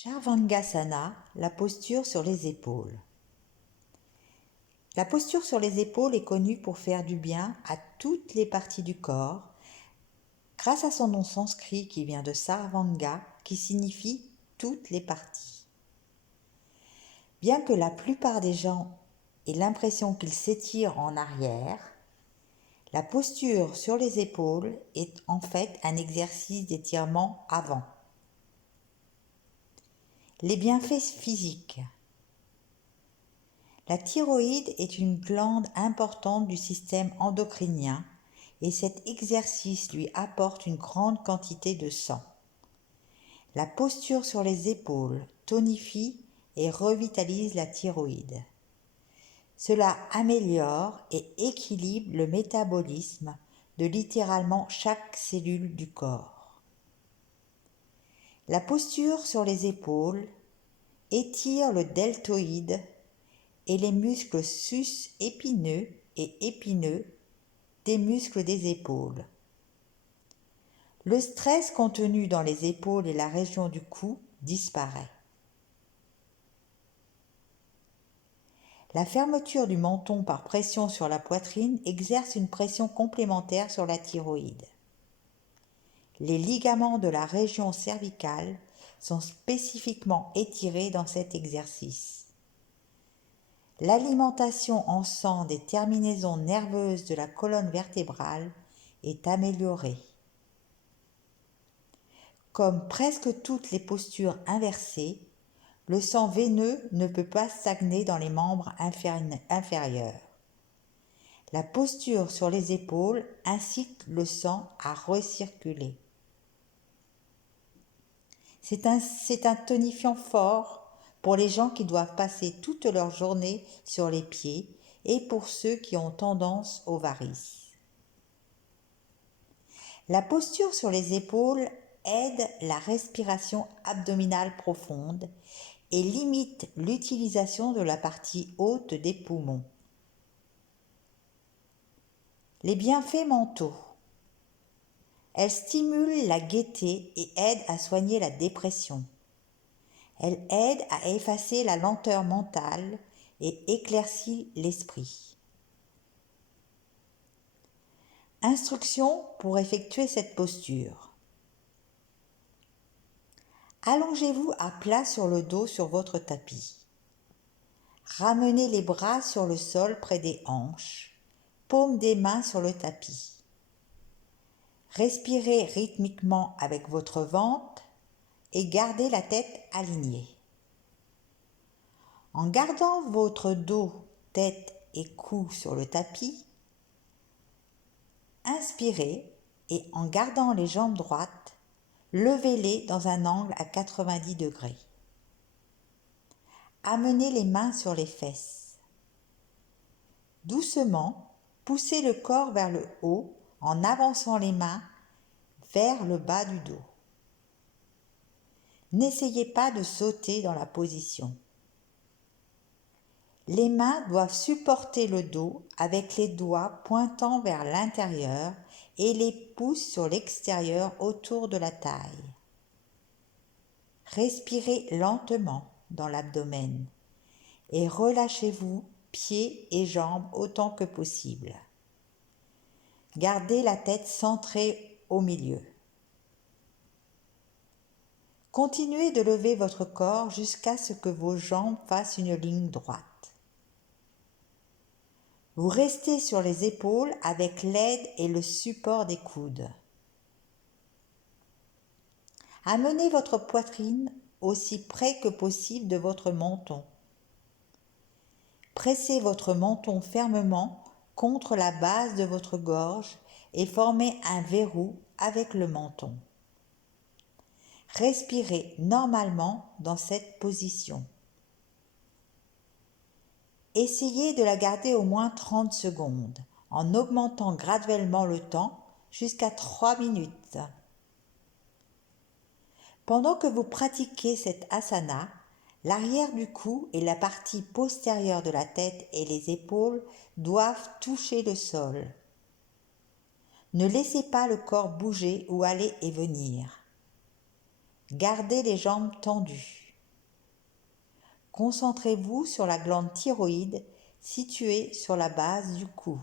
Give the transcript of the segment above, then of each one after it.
Sharvangasana, la posture sur les épaules. La posture sur les épaules est connue pour faire du bien à toutes les parties du corps, grâce à son nom sanskrit qui vient de Sarvanga, qui signifie toutes les parties. Bien que la plupart des gens aient l'impression qu'ils s'étirent en arrière, la posture sur les épaules est en fait un exercice d'étirement avant. Les bienfaits physiques. La thyroïde est une glande importante du système endocrinien et cet exercice lui apporte une grande quantité de sang. La posture sur les épaules tonifie et revitalise la thyroïde. Cela améliore et équilibre le métabolisme de littéralement chaque cellule du corps. La posture sur les épaules étire le deltoïde et les muscles sus-épineux et épineux des muscles des épaules. Le stress contenu dans les épaules et la région du cou disparaît. La fermeture du menton par pression sur la poitrine exerce une pression complémentaire sur la thyroïde. Les ligaments de la région cervicale sont spécifiquement étirés dans cet exercice. L'alimentation en sang des terminaisons nerveuses de la colonne vertébrale est améliorée. Comme presque toutes les postures inversées, le sang veineux ne peut pas stagner dans les membres inférieurs. La posture sur les épaules incite le sang à recirculer. C'est un tonifiant fort pour les gens qui doivent passer toute leur journée sur les pieds et pour ceux qui ont tendance aux varices. La posture sur les épaules aide la respiration abdominale profonde et limite l'utilisation de la partie haute des poumons. Les bienfaits mentaux. Elle stimule la gaieté et aide à soigner la dépression. Elle aide à effacer la lenteur mentale et éclaircit l'esprit. Instructions pour effectuer cette posture. Allongez-vous à plat sur le dos sur votre tapis. Ramenez les bras sur le sol près des hanches, paume des mains sur le tapis. Respirez rythmiquement avec votre ventre et gardez la tête alignée. En gardant votre dos, tête et cou sur le tapis, inspirez et en gardant les jambes droites, levez-les dans un angle à 90 degrés. Amenez les mains sur les fesses. Doucement, poussez le corps vers le haut en avançant les mains vers le bas du dos. N'essayez pas de sauter dans la position. Les mains doivent supporter le dos avec les doigts pointant vers l'intérieur et les pouces sur l'extérieur autour de la taille. Respirez lentement dans l'abdomen et relâchez-vous pieds et jambes autant que possible. Gardez la tête centrée au milieu. Continuez de lever votre corps jusqu'à ce que vos jambes fassent une ligne droite. Vous restez sur les épaules avec l'aide et le support des coudes. Amenez votre poitrine aussi près que possible de votre menton. Pressez votre menton fermement contre la base de votre gorge et formez un verrou avec le menton. Respirez normalement dans cette position. Essayez de la garder au moins 30 secondes en augmentant graduellement le temps jusqu'à 3 minutes. Pendant que vous pratiquez cette asana, l'arrière du cou et la partie postérieure de la tête et les épaules doivent toucher le sol. Ne laissez pas le corps bouger ou aller et venir. Gardez les jambes tendues. Concentrez-vous sur la glande thyroïde située sur la base du cou.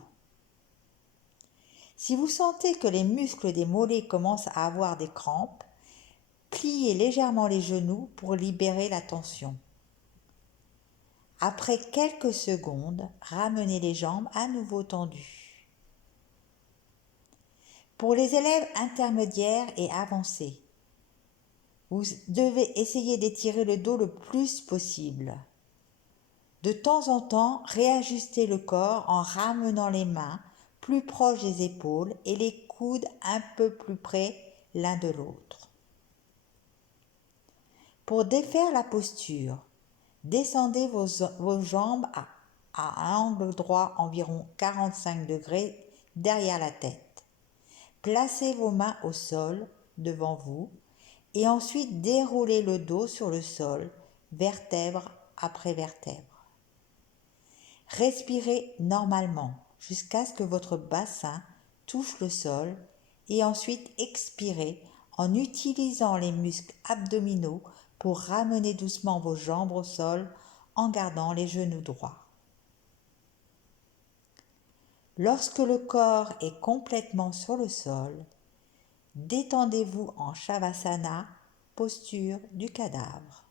Si vous sentez que les muscles des mollets commencent à avoir des crampes, pliez légèrement les genoux pour libérer la tension. Après quelques secondes, ramenez les jambes à nouveau tendues. Pour les élèves intermédiaires et avancés, vous devez essayer d'étirer le dos le plus possible. De temps en temps, réajustez le corps en ramenant les mains plus proches des épaules et les coudes un peu plus près l'un de l'autre. Pour défaire la posture, descendez vos jambes à un angle droit environ 45 degrés derrière la tête. Placez vos mains au sol devant vous et ensuite déroulez le dos sur le sol, vertèbre après vertèbre. Respirez normalement jusqu'à ce que votre bassin touche le sol et ensuite expirez en utilisant les muscles abdominaux pour ramener doucement vos jambes au sol en gardant les genoux droits. Lorsque le corps est complètement sur le sol, détendez-vous en Shavasana, posture du cadavre.